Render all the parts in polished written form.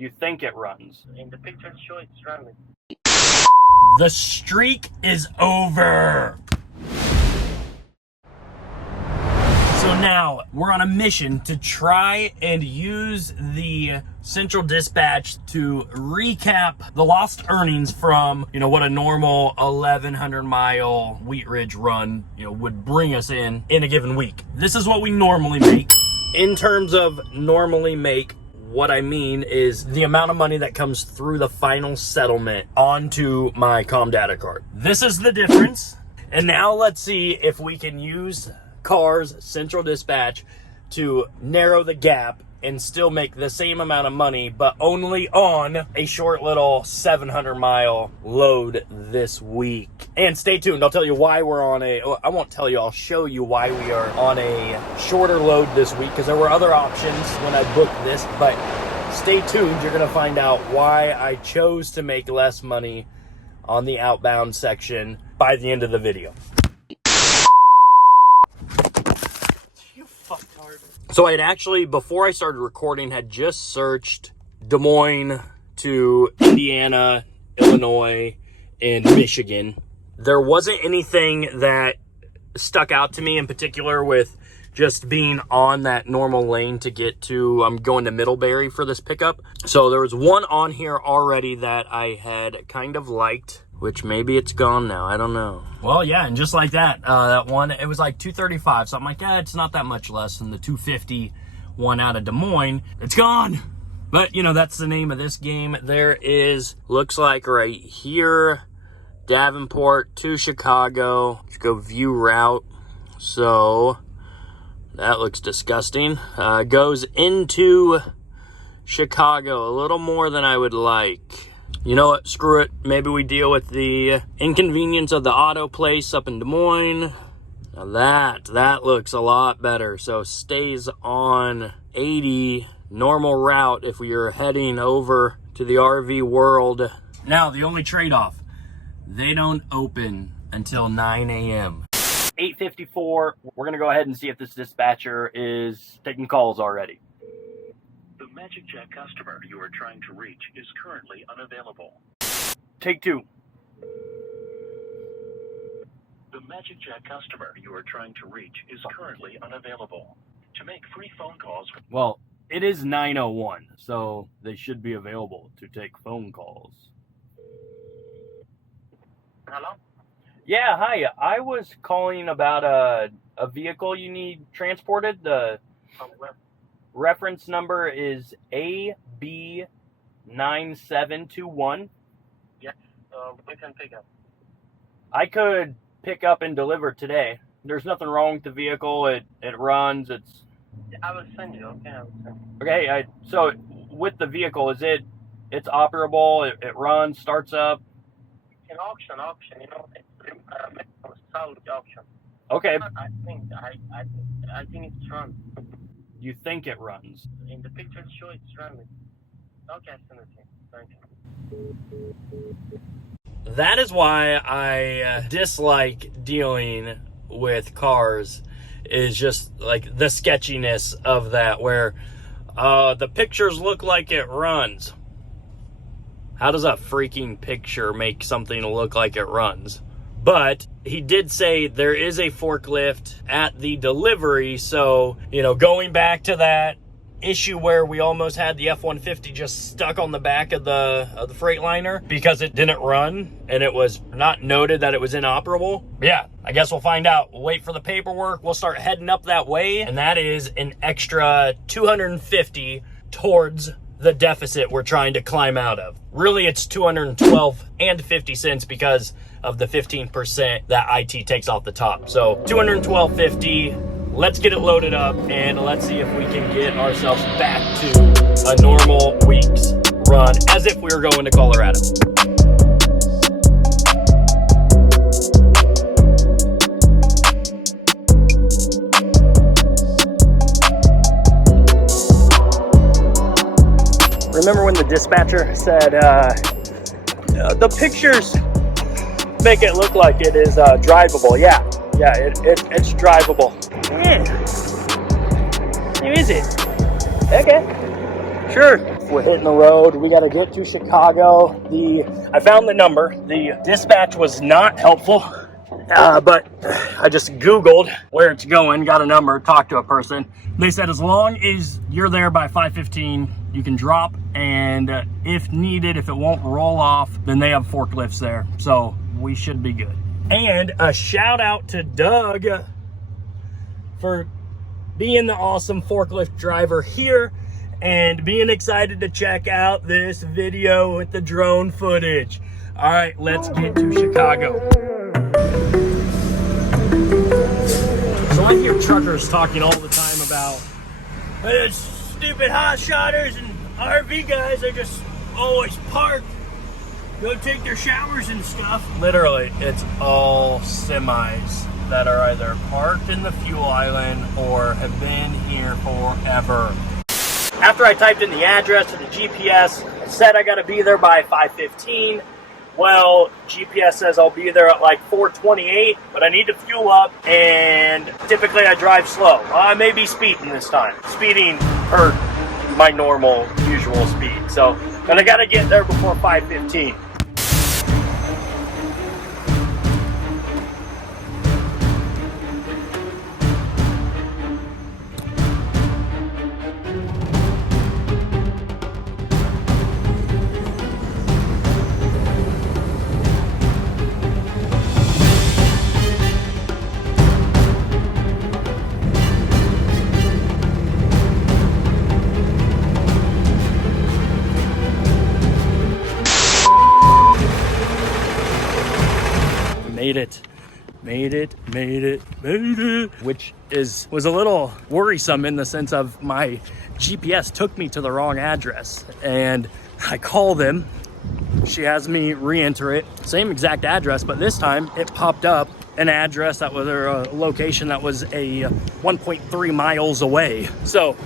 You think it runs. In the picture show it's running. The streak is over. So now we're on a mission to try and use the central dispatch to recap the lost earnings from, what a normal 1,100 mile Wheat Ridge run, would bring us in a given week. This is what we normally make. In terms of normally make, what I mean is the amount of money that comes through the final settlement onto my comm data card. This is the difference. And now let's see if we can use Car's central dispatch to narrow the gap and still make the same amount of money, but only on a short little 700 mile load this week. And stay tuned, I'll tell you why we're on I won't tell you, I'll show you why we are on a shorter load this week, because there were other options when I booked this, but stay tuned, you're gonna find out why I chose to make less money on the outbound section by the end of the video. So I had actually, before I started recording, had just searched Des Moines to Indiana, Illinois, and Michigan. There wasn't anything that stuck out to me in particular with just being on that normal lane to get to, I'm going to Middlebury for this pickup. So there was one on here already that I had kind of liked, which maybe it's gone now, I don't know. Well, yeah, and just like that, that one, it was like $235, so I'm like, it's not that much less than the $250 one out of Des Moines. It's gone! But, that's the name of this game. There is, looks like right here, Davenport to Chicago. Let's go view route. So, that looks disgusting. Goes into Chicago, a little more than I would like. You know what, screw it. Maybe we deal with the inconvenience of the auto place up in Des Moines. Now that looks a lot better. So stays on 80, normal route if we are heading over to the RV world. Now, the only trade-off, they don't open until 9 a.m. 8:54, we're gonna go ahead and see if this dispatcher is taking calls already. The Magic Jack customer you are trying to reach is currently unavailable. Take two. The Magic Jack customer you are trying to reach is currently unavailable. To make free phone calls... Well, it is 9:01, so they should be available to take phone calls. Hello? Yeah, hi. I was calling about a vehicle you need transported. The reference number is AB9721. Yes, we can pick up. I could pick up and deliver today. There's nothing wrong with the vehicle. It runs. It's... I will send you, okay? I will send you. Okay, so with the vehicle, it's operable, it runs, starts up? It's an auction, it's salvage auction. Okay. I think it's run. You think it runs? In the picture show it's running. Okay, send it to you. Thank you. That is why I dislike dealing with cars, is just like the sketchiness of that, where the pictures look like it runs. How does a freaking picture make something look like it runs? But he did say there is a forklift at the delivery, so, going back to that issue where we almost had the F-150 just stuck on the back of the Freightliner because it didn't run and it was not noted that it was inoperable. Yeah, I guess we'll find out. We'll wait for the paperwork. We'll start heading up that way, and that is an extra $250 towards the deficit we're trying to climb out of. Really, it's $212.50 because of the 15% that IT takes off the top. So $212.50. Let's get it loaded up and let's see if we can get ourselves back to a normal week's run as if we were going to Colorado. Remember when the dispatcher said the pictures make it look like it is drivable? Yeah, it's drivable. Yeah. Where is it? Okay. Sure. We're hitting the road. We got to get to Chicago. I found the number. The dispatch was not helpful, but I just Googled where it's going, got a number, talked to a person. They said as long as you're there by 5:15, you can drop, and if needed, if it won't roll off, then they have forklifts there. So we should be good. And a shout out to Doug for being the awesome forklift driver here and being excited to check out this video with the drone footage. All right, let's get to Chicago. So I hear truckers talking all the time about stupid hotshotters and RV guys are just always parked, go take their showers and stuff. Literally, it's all semis that are either parked in the fuel island or have been here forever. After I typed in the address to the GPS, it said I gotta be there by 5:15. Well, GPS says I'll be there at like 4:28, but I need to fuel up, and typically I drive slow. I may be speeding this time. Speeding per my normal, usual speed. So, but I gotta get there before 5:15. Made it. Which was a little worrisome in the sense of my GPS took me to the wrong address, and I call them. She has me re-enter it, same exact address, but this time it popped up an address that was a location that was a 1.3 miles away. So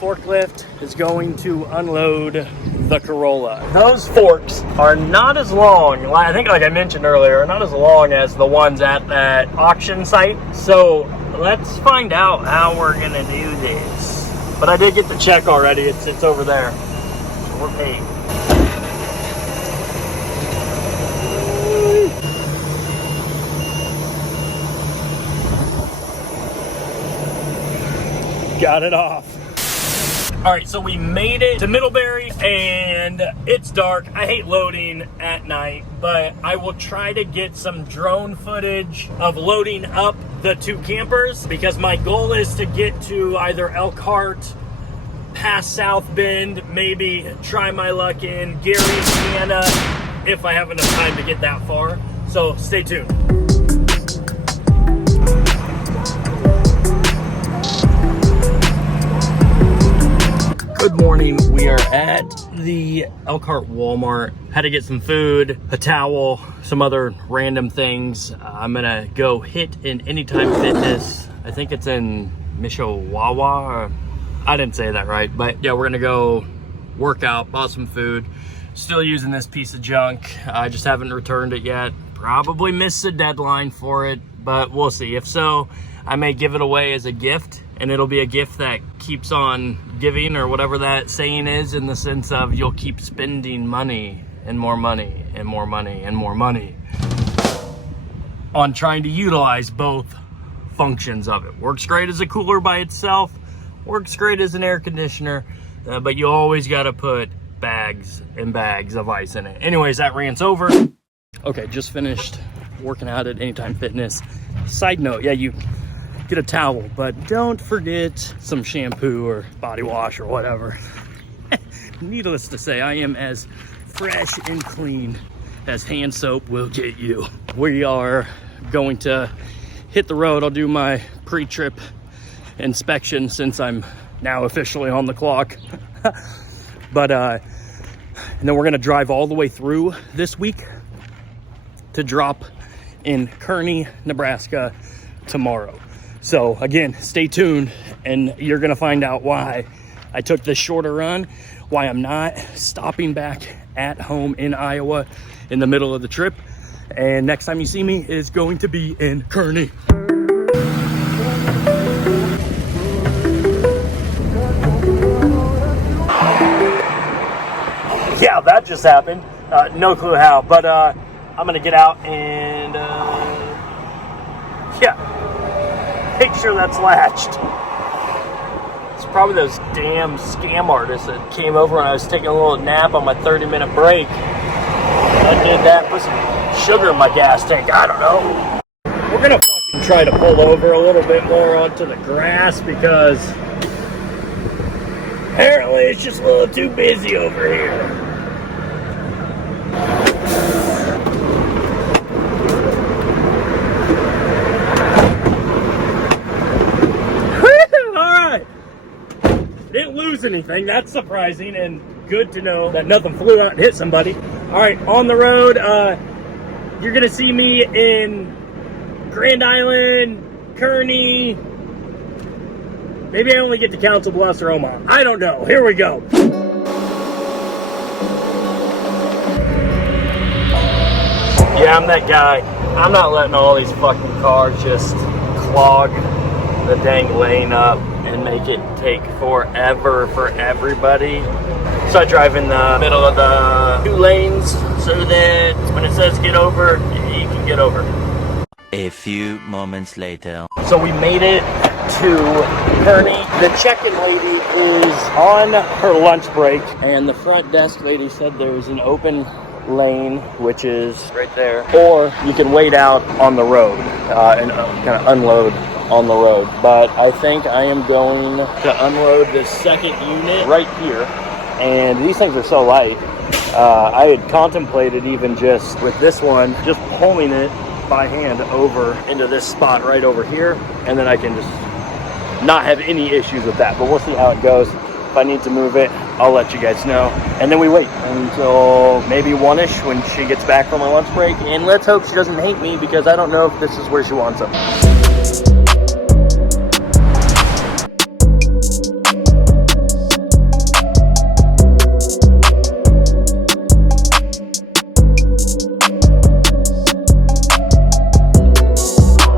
forklift is going to unload the Corolla. Those forks are not as long, I think like I mentioned earlier, not as long as the ones at that auction site. So let's find out how we're gonna do this. But I did get the check already, it's over there. So we're paid. Got it off. All right, so we made it to Middlebury, and it's dark. I hate loading at night, but I will try to get some drone footage of loading up the two campers, because my goal is to get to either Elkhart, past South Bend, maybe try my luck in Gary, Indiana, if I have enough time to get that far. So stay tuned. Good morning. We are at the Elkhart Walmart. Had to get some food, a towel, some other random things. I'm gonna go hit an Anytime Fitness. I think it's in Mishawaka. I didn't say that right, but yeah, we're gonna go work out, bought some food. Still using this piece of junk. I just haven't returned it yet. Probably missed the deadline for it, but we'll see. If so, I may give it away as a gift, and it'll be a gift that keeps on giving, or whatever that saying is, in the sense of you'll keep spending money and more money and more money and more money on trying to utilize both functions of it. Works great as a cooler by itself, works great as an air conditioner, but you always got to put bags and bags of ice in it. Anyways, that rant's over. Okay, just finished working out at Anytime Fitness. Side note, yeah, you get a towel, but don't forget some shampoo or body wash or whatever. Needless to say, I am as fresh and clean as hand soap will get you. We are going to hit the road. I'll do my pre-trip inspection since I'm now officially on the clock. But and then we're gonna drive all the way through this week to drop in Kearney, Nebraska tomorrow. So again, stay tuned, and you're gonna find out why I took this shorter run, why I'm not stopping back at home in Iowa in the middle of the trip. And next time you see me is going to be in Kearney. Yeah, that just happened. No clue how, but I'm gonna get out and yeah, make sure that's latched. It's probably those damn scam artists that came over when I was taking a little nap on my 30-minute break. I did that, put some sugar in my gas tank, I don't know. We're gonna fucking try to pull over a little bit more onto the grass because apparently it's just a little too busy over here. Alright. Didn't lose anything. That's surprising and good to know that nothing flew out and hit somebody. Alright, on the road, you're gonna see me in Grand Island, Kearney. Maybe I only get to Council Bluffs or Omaha. I don't know. Here we go. Yeah, I'm that guy. I'm not letting all these fucking cars just clog the dang lane up and make it take forever for everybody. So I drive in the middle of the 2 lanes so that when it says get over, you can get over. A few moments later. So we made it to Kearney. The check-in lady is on her lunch break, and the front desk lady said there's an open lane, which is right there, or you can wait out on the road and kind of unload on the road. But I think I am going to unload the second unit right here, and these things are so light. I had contemplated even just with this one, just pulling it by hand over into this spot right over here, and then I can just not have any issues with that. But we'll see how it goes. If I need to move it, I'll let you guys know. And then we wait until maybe 1-ish when she gets back from her lunch break. And let's hope she doesn't hate me, because I don't know if this is where she wants them.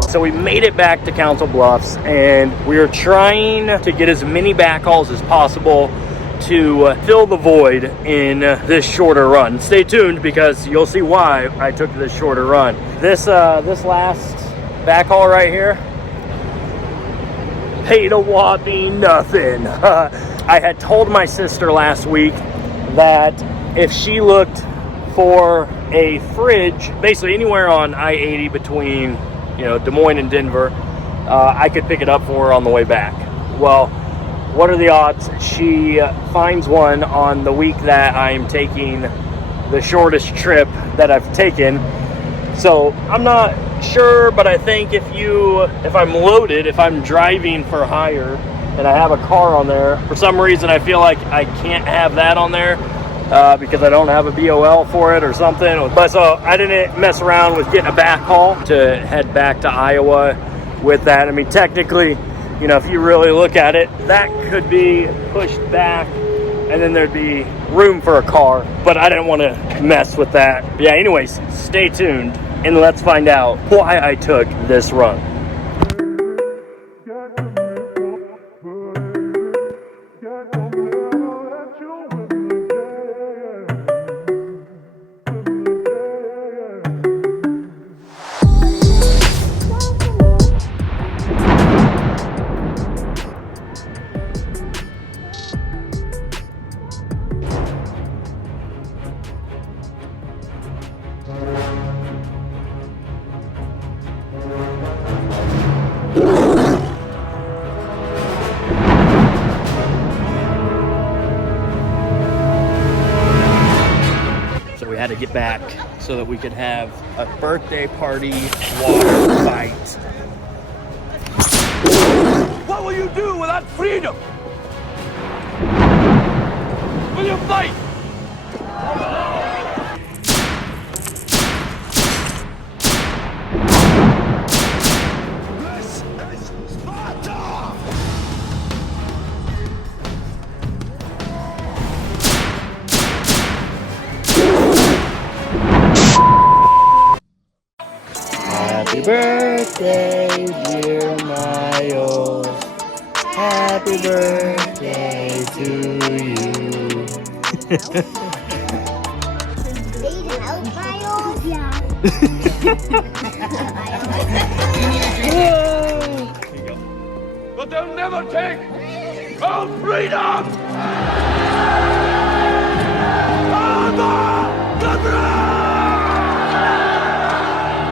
So we made it back to Council Bluffs, and we are trying to get as many backhauls as possible to fill the void in this shorter run. Stay tuned, because you'll see why I took this shorter run. This last backhaul right here paid a whopping nothing. I had told my sister last week that if she looked for a fridge, basically anywhere on I-80 between Des Moines and Denver, I could pick it up for her on the way back. Well, what are the odds she finds one on the week that I'm taking the shortest trip that I've taken? So I'm not sure, but I think if I'm loaded, if I'm driving for hire and I have a car on there, for some reason I feel like I can't have that on there, because I don't have a BOL for it or something. But so I didn't mess around with getting a backhaul to head back to Iowa with that. I mean, technically, if you really look at it, that could be pushed back and then there'd be room for a car. But I didn't want to mess with that. But yeah, anyways, stay tuned and let's find out why I took this run. Had to get back so that we could have a birthday party water fight. What will you do without freedom? Will you fight? This is Sparta! Happy birthday, dear Miles. Happy birthday to you. But they'll never take our freedom!